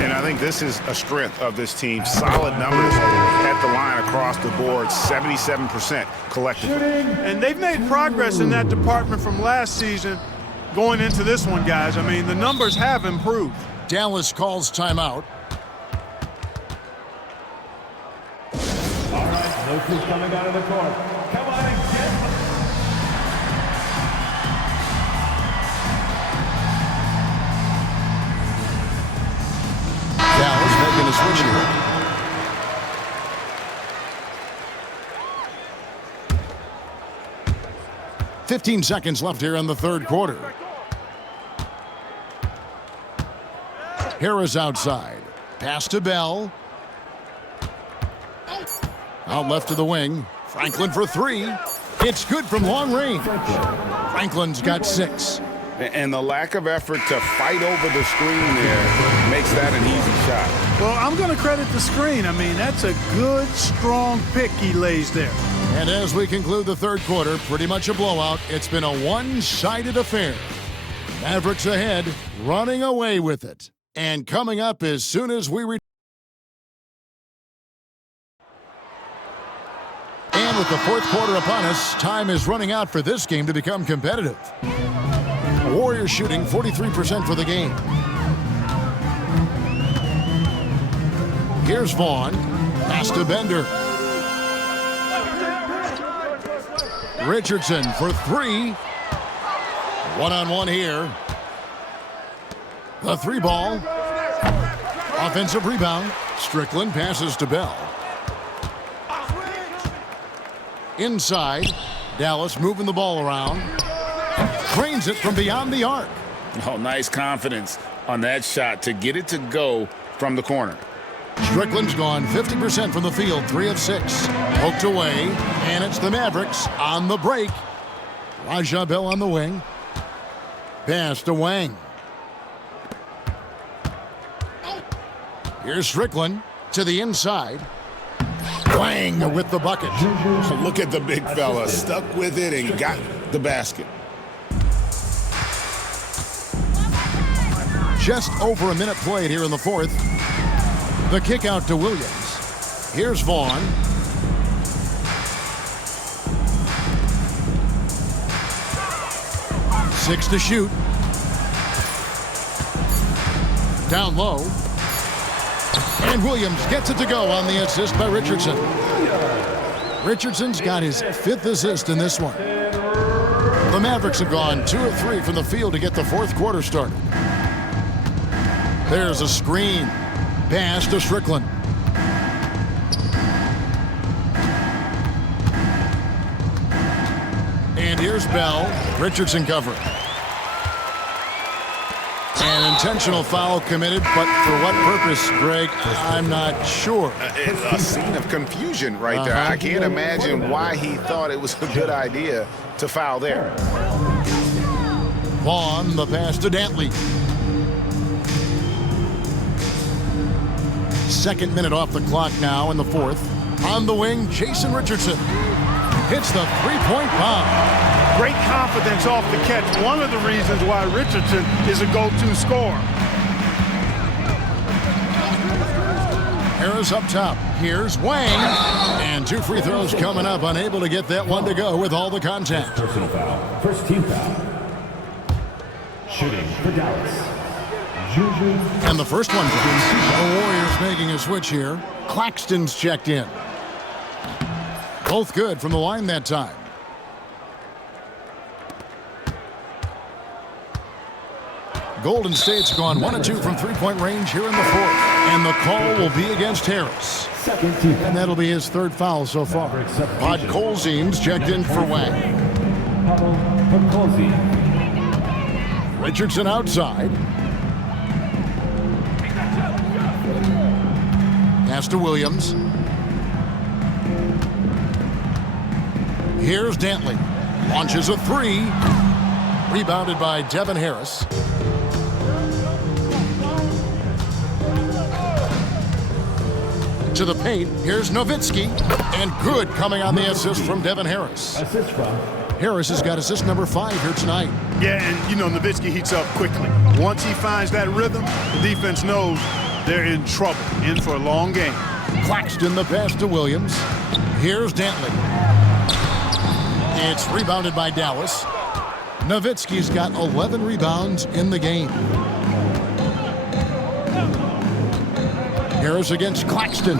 And I think this is a strength of this team. Solid numbers at the line across the board, 77% collectively. And they've made progress in that department from last season going into this one, guys. I mean, the numbers have improved. Dallas calls timeout. All right, look who's coming out of the court. Come on and get. Dallas making a switch here. "15 seconds left here in the third quarter. Harris outside. Pass to Bell. Out left to the wing. Franklin for 3. It's good from long range. Franklin's got 6. And the lack of effort to fight over the screen there makes that an easy shot. Well, I'm going to credit the screen. I mean, that's a good, strong pick he lays there. And as we conclude the third quarter, pretty much a blowout. It's been a one-sided affair. Mavericks ahead, running away with it. And coming up as soon as we And with the fourth quarter upon us, time is running out for this game to become competitive. Warriors shooting 43% for the game. Here's Vaughn. Pass to Bender. Richardson for 3. One-on-one here. The 3 ball. Offensive rebound. Strickland passes to Bell. Inside. Dallas moving the ball around. Trains it from beyond the arc. Oh, nice confidence on that shot to get it to go from the corner. Strickland's gone 50% from the field, 3 of 6. Poked away, and it's the Mavericks on the break. Raja Bell on the wing. Pass to Wang. Here's Strickland to the inside. Wang with the bucket. Look at the big fella. Stuck with it and got the basket. Just over a minute played here in the fourth. The kick out to Williams. Here's Vaughn. Six to shoot. Down low. And Williams gets it to go on the assist by Richardson. Richardson's got his 5th assist in this one. The Mavericks have gone 2 of 3 from the field to get the fourth quarter started. There's a screen. Pass to Strickland. And here's Bell. Richardson covering. An intentional foul committed, but for what purpose, Greg, I'm not sure. A scene of confusion right there. I can't imagine why he thought it was a good idea to foul there. Vaughn, the pass to Dantley. Second minute off the clock now in the fourth. On the wing, Jason Richardson hits the three-point bomb. Great confidence off the catch. One of the reasons why Richardson is a go-to scorer. Harris up top. Here's Wang. And 2 free throws coming up. Unable to get that one to go with all the contact. Personal foul. First team foul. Shooting for Dallas. And the first one goes. The Warriors making a switch here. Claxton's checked in. Both good from the line that time. Golden State's gone 1 of 2 from three-point range here in the fourth. And the call will be against Harris. And that'll be his third foul so far. Podkolzien's checked in for Wang. Richardson outside. Pass to Williams. Here's Dantley. Launches a three. Rebounded by Devin Harris. To the paint. Here's Nowitzki. And good coming on the assist from Devin Harris. Assist from Harris has got assist number 5 here tonight. Yeah, and you know, Nowitzki heats up quickly. Once he finds that rhythm, the defense knows they're in trouble, in for a long game. Claxton the pass to Williams. Here's Dantley. It's rebounded by Dallas. Nowitzki's got 11 rebounds in the game. Harris against Claxton.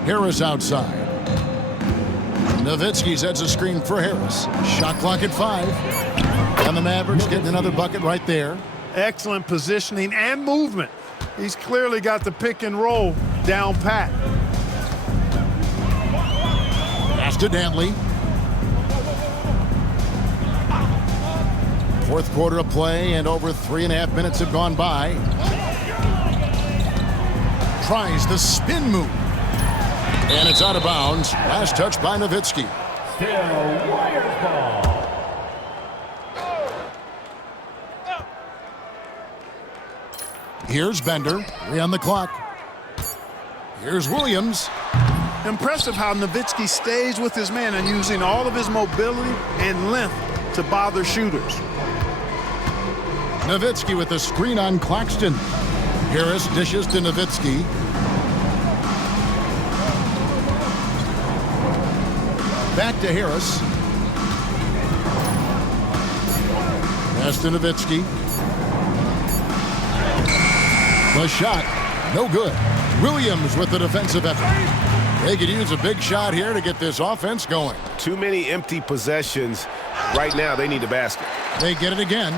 Harris outside. Nowitzki sets a screen for Harris. Shot clock at 5. And the Mavericks getting another bucket right there. Excellent positioning and movement. He's clearly got the pick and roll down pat. Pass to Dantley. Fourth quarter of play and over 3.5 minutes have gone by. Tries the spin move. And it's out of bounds. Last touch by Nowitzki. Still Warriors ball. Here's Bender. 3 on the clock. Here's Williams. Impressive how Nowitzki stays with his man and using all of his mobility and length to bother shooters. Nowitzki with the screen on Claxton. Harris dishes to Nowitzki. Back to Harris. Pass to Nowitzki. The shot, no good. Williams with the defensive effort. They could use a big shot here to get this offense going. Too many empty possessions. Right now, they need a basket. They get it again.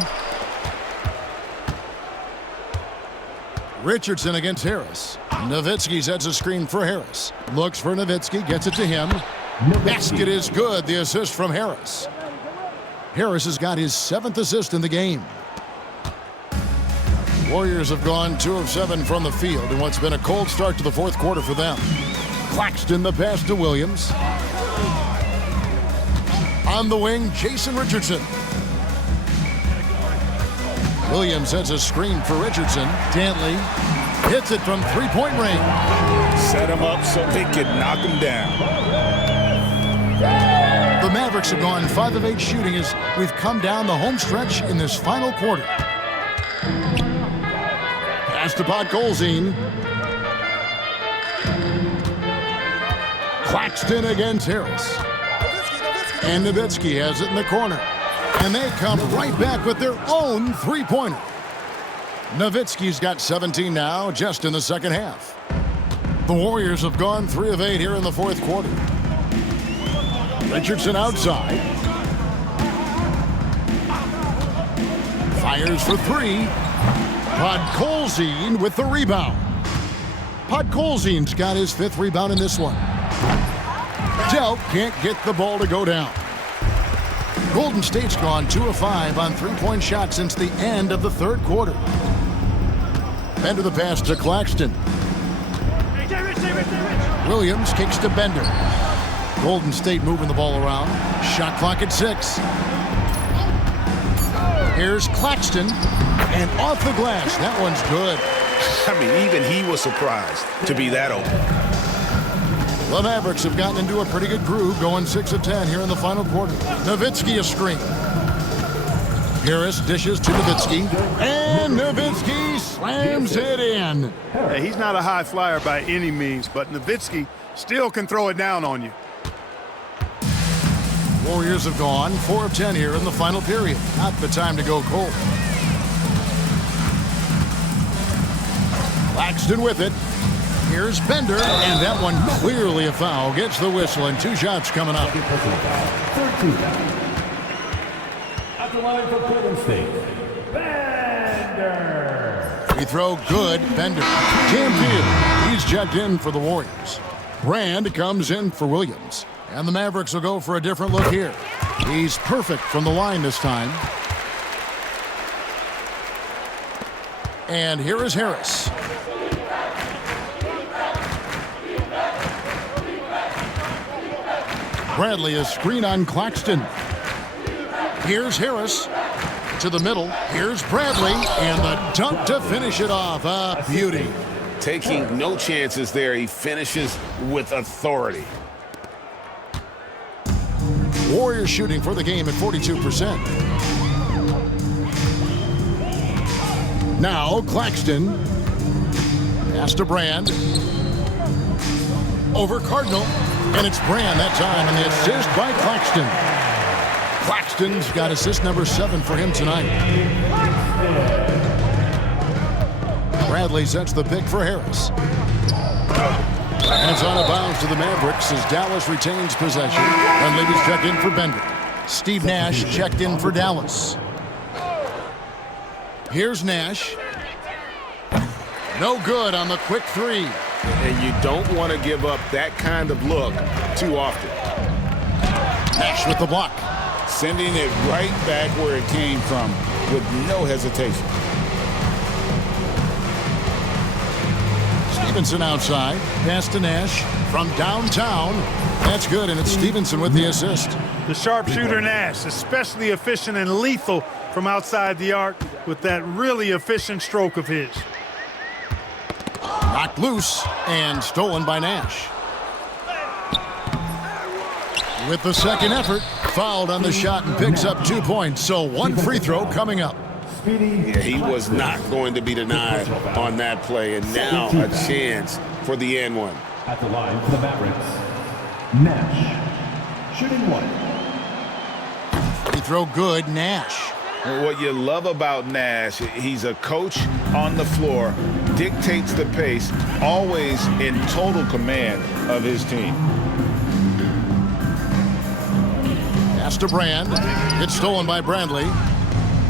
Richardson against Harris. Nowitzki sets a screen for Harris. Looks for Nowitzki, gets it to him. Basket is good, the assist from Harris. Harris has got his 7th assist in the game. Warriors have gone 2 of 7 from the field in what's been a cold start to the fourth quarter for them. Claxton the pass to Williams. On the wing, Jason Richardson. Williams has a screen for Richardson. Dantley hits it from three-point range. Set him up so they can knock him down. The Mavericks have gone 5 of 8 shooting as we've come down the home stretch in this final quarter. Pass to Podkolzien. Claxton against Harris. And Nowitzki has it in the corner. And they come right back with their own three-pointer. Nowitzki's got 17 now, just in the second half. The Warriors have gone 3 of 8 here in the fourth quarter. Richardson outside. Fires for 3. Podkolzien with the rebound. Podkolzien's got his 5th rebound in this one. Delp can't get the ball to go down. Golden State's gone 2 of 5 on three-point shots since the end of the third quarter. Bender the pass to Claxton. Williams kicks to Bender. Golden State moving the ball around. Shot clock at 6. Here's Claxton, and off the glass. That one's good. I mean, even he was surprised to be that open. The Mavericks have gotten into a pretty good groove, going 6 of 10 here in the final quarter. Nowitzki a screen. Harris dishes to Nowitzki, and Nowitzki slams it in. Hey, he's not a high flyer by any means, but Nowitzki still can throw it down on you. Warriors have gone 4 of 10 here in the final period. Not the time to go cold. Claxton with it. Here's Bender, and that one clearly a foul. Gets the whistle, and 2 shots coming up. At the line for Golden State, Bender. Free throw, good. Bender. Dampier, he's checked in for the Warriors. Brand comes in for Williams. And the Mavericks will go for a different look here. He's perfect from the line this time. And here is Harris. Bradley a screen on Claxton. Here's Harris to the middle. Here's Bradley, and the dunk to finish it off. A beauty. Taking no chances there. He finishes with authority. Warriors shooting for the game at 42%. Now Claxton. Pass to Brand. Over Cardinal. And it's Brand that time, and the assist by Claxton. Claxton's got assist number 7 for him tonight. Bradley sets the pick for Harris. And it's out of bounds to the Mavericks as Dallas retains possession. And Levy's checked in for Bender. Steve Nash checked in for Dallas. Here's Nash. No good on the quick 3. And you don't want to give up that kind of look too often. Nash with the block. Sending it right back where it came from with no hesitation. Stevenson outside. Pass to Nash from downtown. That's good, and it's Stevenson with the assist. The sharpshooter Nash, especially efficient and lethal from outside the arc with that really efficient stroke of his. Knocked loose and stolen by Nash. With the second effort, fouled on the shot and picks up 2 points. So 1 free throw coming up. Yeah, he was not going to be denied on that play, and now a chance for the and one. At the line for the Mavericks, Nash. Shooting 1. Free throw good, Nash. What you love about Nash, he's a coach on the floor, dictates the pace, always in total command of his team. Pass to Brand. It's stolen by Bradley.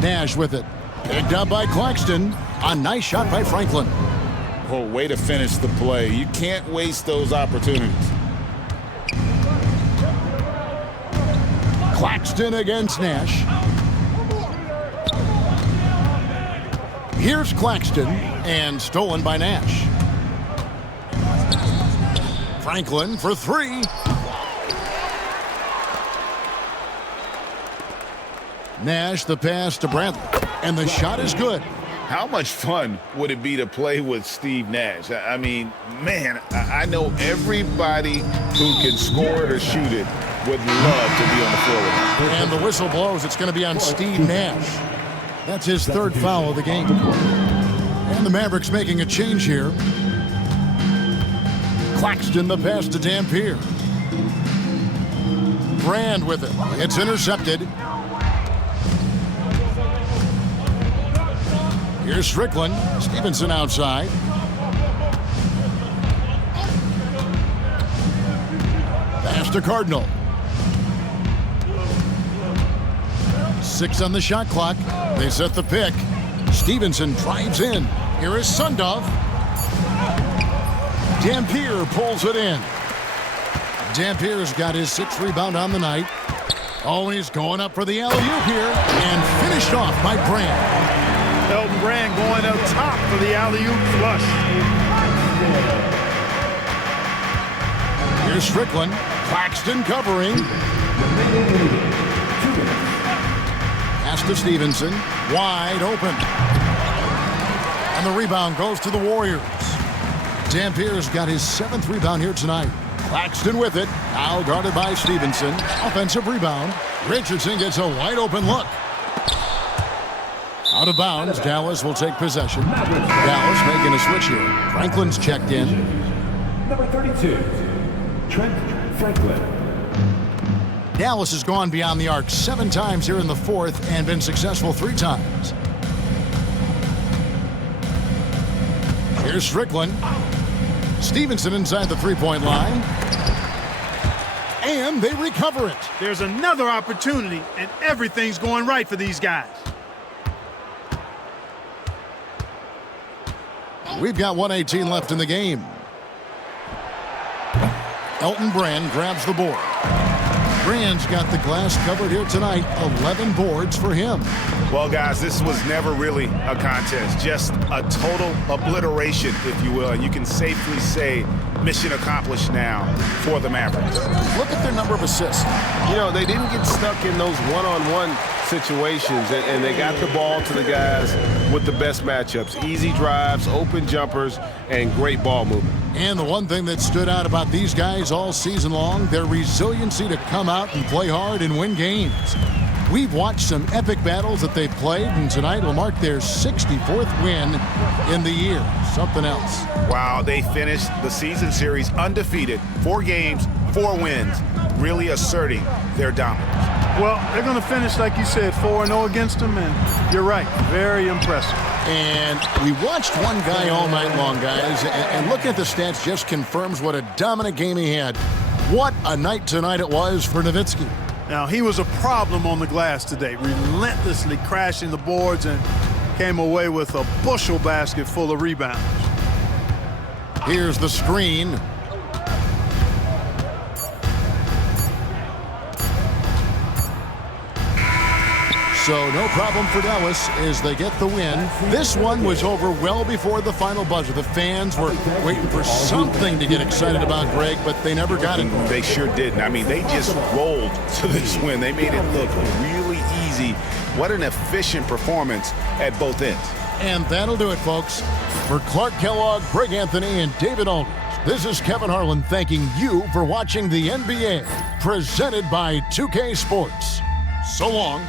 Nash with it. Picked up by Claxton. A nice shot by Franklin. Oh, way to finish the play. You can't waste those opportunities. Claxton against Nash. Here's Claxton, and stolen by Nash. Franklin for 3. Nash the pass to Bradley, and the shot is good. How much fun would it be to play with Steve Nash? I mean, man, I know everybody who can score it or shoot it would love to be on the floor with him. And the whistle blows. It's going to be on Steve Nash. That's his 3rd foul of the game. And the Mavericks making a change here. Claxton the pass to Dampier. Brand with it. It's intercepted. Here's Strickland. Stevenson outside. Pass to Cardinal. 6 on the shot clock. They set the pick. Stevenson drives in. Here is Sundov. Dampier pulls it in. Dampier's got his 6th rebound on the night. Oh, he's going up for the alley-oop here. And finished off by Brand. Elton Brand going up top for the alley-oop flush. Here's Strickland. Claxton covering. Pass to Stevenson. Wide open. And the rebound goes to the Warriors. Dampier's got his 7th rebound here tonight. Claxton with it. Now guarded by Stevenson. Offensive rebound. Richardson gets a wide open look. Out of bounds. Dallas will take possession. Dallas making a switch here. Franklin's checked in. Number 32, Trent Franklin. Dallas has gone beyond the arc 7 times here in the 4th and been successful 3 times. Here's Strickland. Stevenson inside the 3-point line. And they recover it. There's another opportunity, and everything's going right for these guys. We've got 1:18 left in the game. Elton Brand grabs the board. Brand's got the glass covered here tonight. 11 boards for him. Well, guys, this was never really a contest. Just a total obliteration, if you will. And you can safely say mission accomplished now for the Mavericks. Look at their number of assists. You know, they didn't get stuck in those one-on-one situations, and they got the ball to the guys with the best matchups. Easy drives, open jumpers, and great ball movement. And the one thing that stood out about these guys all season long, their resiliency to come out and play hard and win games. We've watched some epic battles that they've played, and tonight will mark their 64th win in the year. Something else. Wow, they finished the season series undefeated. 4 games, 4 wins, really asserting their dominance. Well, they're going to finish, like you said, 4-0 against them, and you're right, very impressive. And we watched one guy all night long, guys, and looking at the stats just confirms what a dominant game he had. What a night tonight it was for Nowitzki. Now, he was a problem on the glass today, relentlessly crashing the boards and came away with a bushel basket full of rebounds. Here's the screen. So no problem for Dallas as they get the win. This one was over well before the final buzzer. The fans were waiting for something to get excited about, Greg, but they never got it. They sure didn't. I mean, they just rolled to this win. They made it look really easy. What an efficient performance at both ends. And that'll do it, folks. For Clark Kellogg, Greg Anthony, and David Aldridge, this is Kevin Harlan thanking you for watching the NBA, presented by 2K Sports. So long.